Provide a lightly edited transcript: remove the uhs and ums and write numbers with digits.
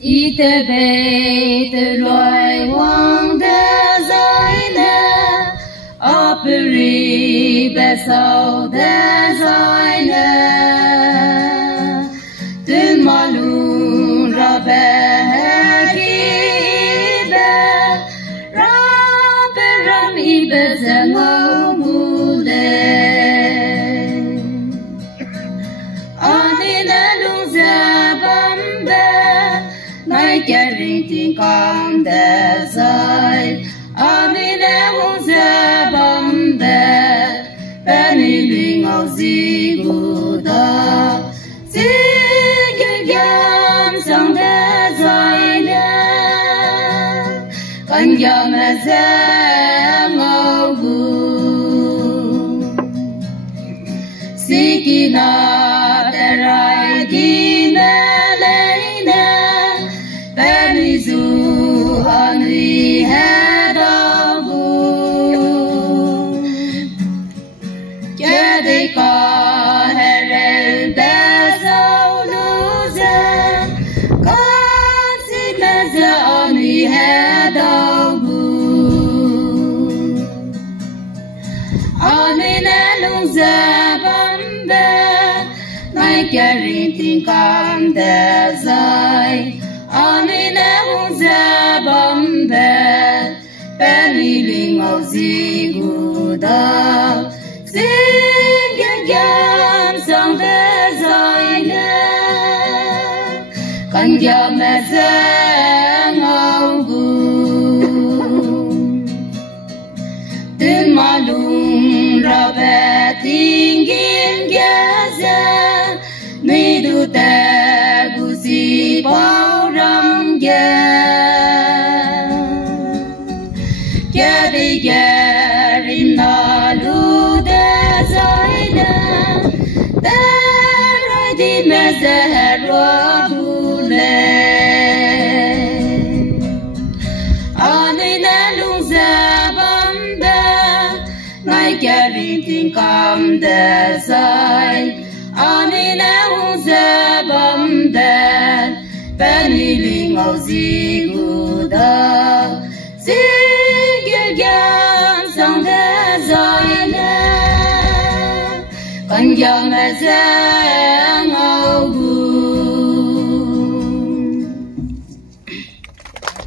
ít về từ loài hoang thế giới này operi về sau thế giới này từ mà luôn ra về kia ra về ram y về giờ ngô mule anh đã luôn ra bám bê nay cái riêng tình cảm để rơi anh đã luôn ra bám bê bên đi ngầu gì cũng đó chỉ cái gam sang để rơi nè con giờ mà ra ngầu Sikina terai kina leina Benizu anri hedagu Kedika herel desau luze Kasi meze anri hedagu Anine luze cái riêng tình cảm để rơi anh đã không ra bấm về bên đi ngầu gì cũng đó xin cái gam sang thế giới nè cần giờ mẹ sẽ ngầu tin mà lùng ra về tình kiến ghé ra ni du te gu si bao ram ke đi ke rin na lu de zai na te rai di me ze ro bu le ani na lu za bam de ngai ke rin tình cảm de zai anh đã không ra bấm đèn bên đi ngầu gì cũng đó xin cái gam sang thế giới nè con giờ mà ra